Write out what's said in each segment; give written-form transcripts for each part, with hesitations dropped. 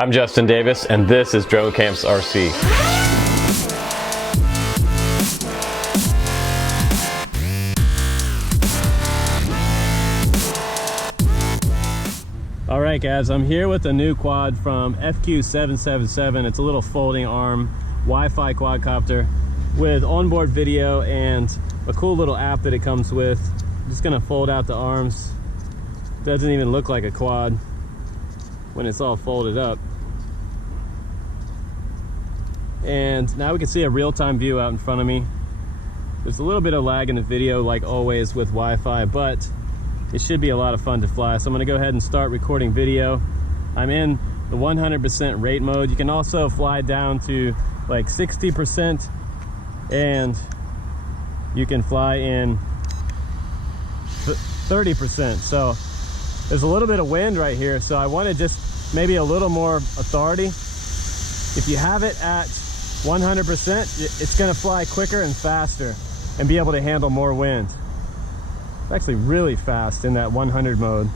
I'm Justin Davis, and this is Drone Camps RC. Alright guys, I'm here with a new quad from FQ777. It's a little folding arm Wi-Fi quadcopter with onboard video and a cool little app that it comes with. I'm just gonna fold out the arms. Doesn't even look like a quad when it's all folded up. And now we can see a real-time view out in front of me. There's a little bit of lag in the video, like always with Wi-Fi, but it should be a lot of fun to fly. So I'm gonna go ahead and start recording video. I'm in the 100% rate mode. You can also fly down to like 60%, and you can fly in 30%. So there's a little bit of wind right here, so I wanted just maybe a little more authority. If you have it at 100%, it's gonna fly quicker and faster and be able to handle more wind. It's actually really fast in that 100 mode.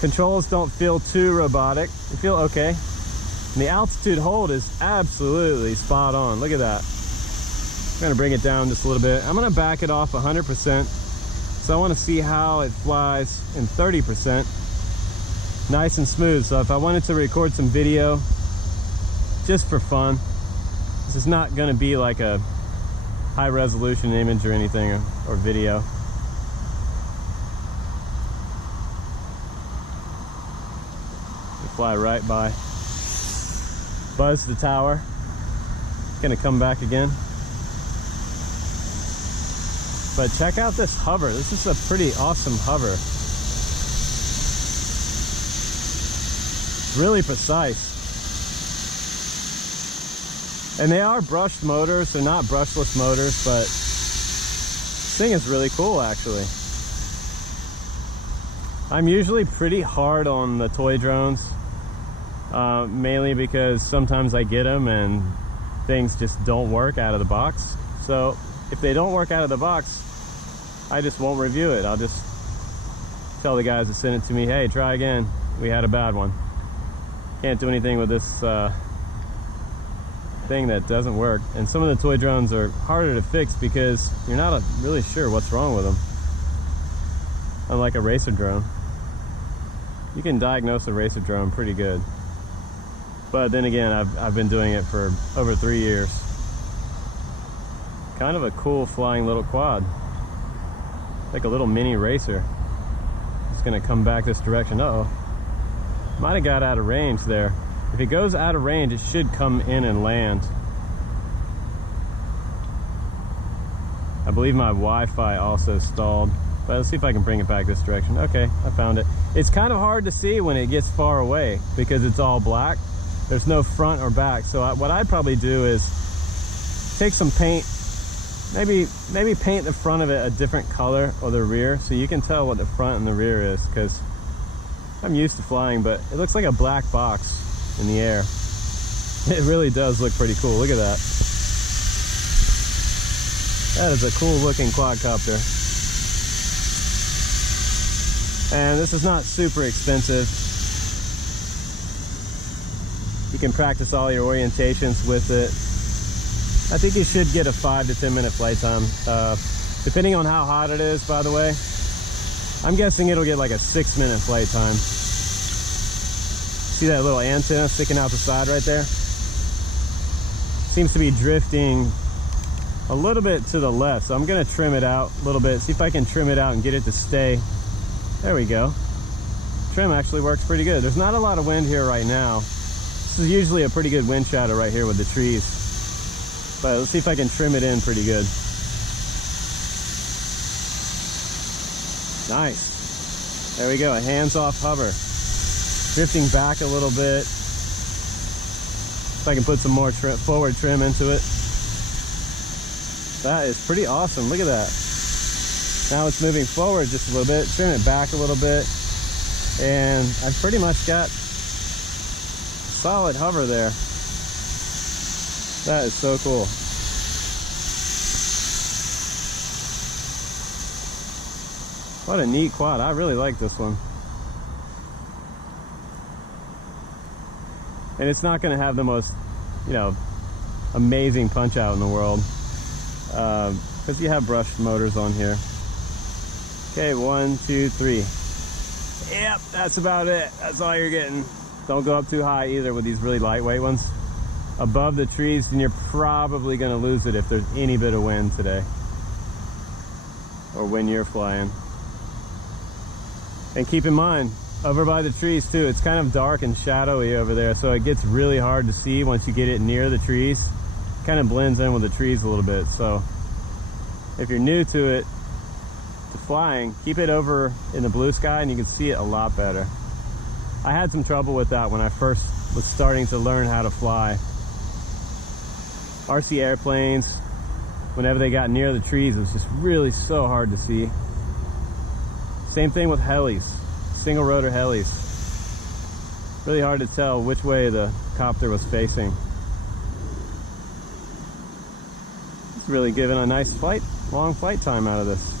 Controls don't feel too robotic. They feel okay. And the altitude hold is absolutely spot on. Look at that. I'm gonna bring it down just a little bit. I'm gonna back it off 100%. So I wanna see how it flies in 30%. Nice and smooth. So if I wanted to record some video just for fun, this is not gonna be like a high resolution image or anything or video. You fly right by. Buzz the tower. Gonna come back again. But check out this hover. This is a pretty awesome hover. Really precise. And they are brushed motors. They're not brushless motors, but this thing is really cool actually. I'm usually pretty hard on the toy drones, mainly because sometimes I get them and things just don't work out of the box. So if they don't work out of the box, I just won't review it. I'll just tell the guys that sent it to me, hey, try again. We had a bad one. Can't do anything with this thing that doesn't work. And some of the toy drones are harder to fix because you're not really sure what's wrong with them. Unlike a racer drone. You can diagnose a racer drone pretty good. But then again, I've been doing it for over 3 years. Kind of a cool flying little quad. Like a little mini racer. Just gonna come back this direction. Uh-oh. Might have got out of range there. If it goes out of range, it should come in and land. I believe my Wi-Fi also stalled. But let's see if I can bring it back this direction. Okay, I found it. It's kind of hard to see when it gets far away because it's all black. There's no front or back. So what I'd probably do is take some paint, maybe paint the front of it a different color, or the rear, so you can tell what the front and the rear is, because I'm used to flying, but it looks like a black box in the air. It really does look pretty cool. Look at that. That is a cool looking quadcopter. And this is not super expensive. You can practice all your orientations with it. I think you should get a 5 to 10 minute flight time. Depending on how hot it is, by the way. I'm guessing it'll get like a 6-minute flight time. See that little antenna sticking out the side right there? Seems to be drifting a little bit to the left, so I'm gonna trim it out a little bit, see if I can trim it out and get it to stay. There we go. Trim actually works pretty good. There's not a lot of wind here right now. This is usually a pretty good wind shadow right here with the trees. But let's see if I can trim it in pretty good. Nice. There we go, a hands-off hover. Drifting back a little bit. If I can put some more forward trim into it. That is pretty awesome, look at that. Now it's moving forward just a little bit, trim it back a little bit. And I've pretty much got solid hover there. That is so cool. What a neat quad. I really like this one. And it's not going to have the most, you know, amazing punch out in the world, because you have brushed motors on here. Okay, 1, 2, 3. Yep, that's about it. That's all you're getting. Don't go up too high either with these really lightweight ones. Above the trees, then you're probably going to lose it if there's any bit of wind today, or when you're flying. And keep in mind, over by the trees too, it's kind of dark and shadowy over there, so it gets really hard to see once you get it near the trees. It kind of blends in with the trees a little bit. So if you're new to it, to flying, keep it over in the blue sky and you can see it a lot better. I had some trouble with that when I first was starting to learn how to fly. RC airplanes, whenever they got near the trees, it was just really so hard to see. Same thing with helis, single rotor helis. Really hard to tell which way the copter was facing. It's really giving a nice flight, long flight time out of this.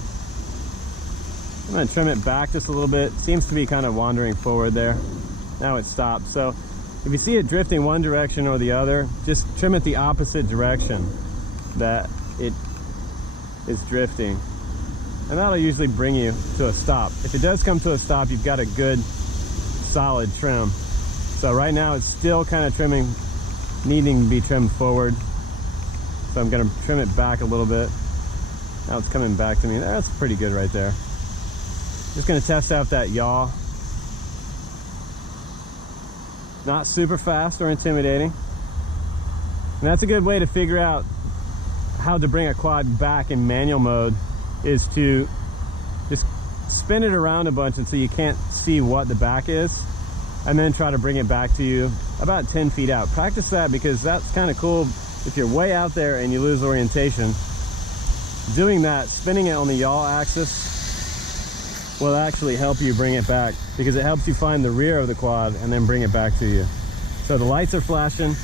I'm going to trim it back just a little bit. Seems to be kind of wandering forward there. Now it stopped. So if you see it drifting one direction or the other, just trim it the opposite direction that it is drifting. And that'll usually bring you to a stop. If it does come to a stop, you've got a good solid trim. So right now it's still kind of trimming, needing to be trimmed forward. So I'm going to trim it back a little bit. Now it's coming back to me. That's pretty good right there. Just going to test out that yaw. Not super fast or intimidating. And that's a good way to figure out how to bring a quad back in manual mode, is to just spin it around a bunch until you can't see what the back is, and then try to bring it back to you about 10 feet out. Practice that, because that's kind of cool. If you're way out there and you lose orientation, doing that, spinning it on the yaw axis, will actually help you bring it back, because it helps you find the rear of the quad and then bring it back to you. So the lights are flashing.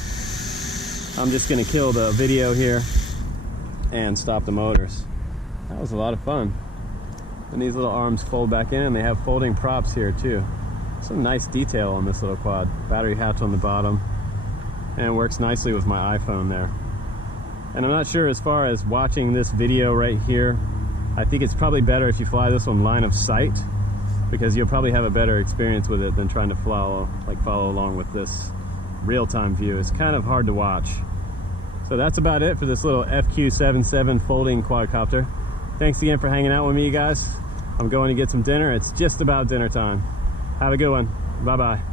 I'm just going to kill the video here and stop the motors. That was a lot of fun. And these little arms fold back in, and they have folding props here too. Some nice detail on this little quad. Battery hatch on the bottom, and it works nicely with my iPhone there. And I'm not sure as far as watching this video right here. I think it's probably better if you fly this one line of sight, because you'll probably have a better experience with it than trying to follow along with this real-time view. It's kind of hard to watch. So that's about it for this little FQ77 folding quadcopter. Thanks again for hanging out with me, you guys. I'm going to get some dinner. It's just about dinner time. Have a good one. Bye-bye.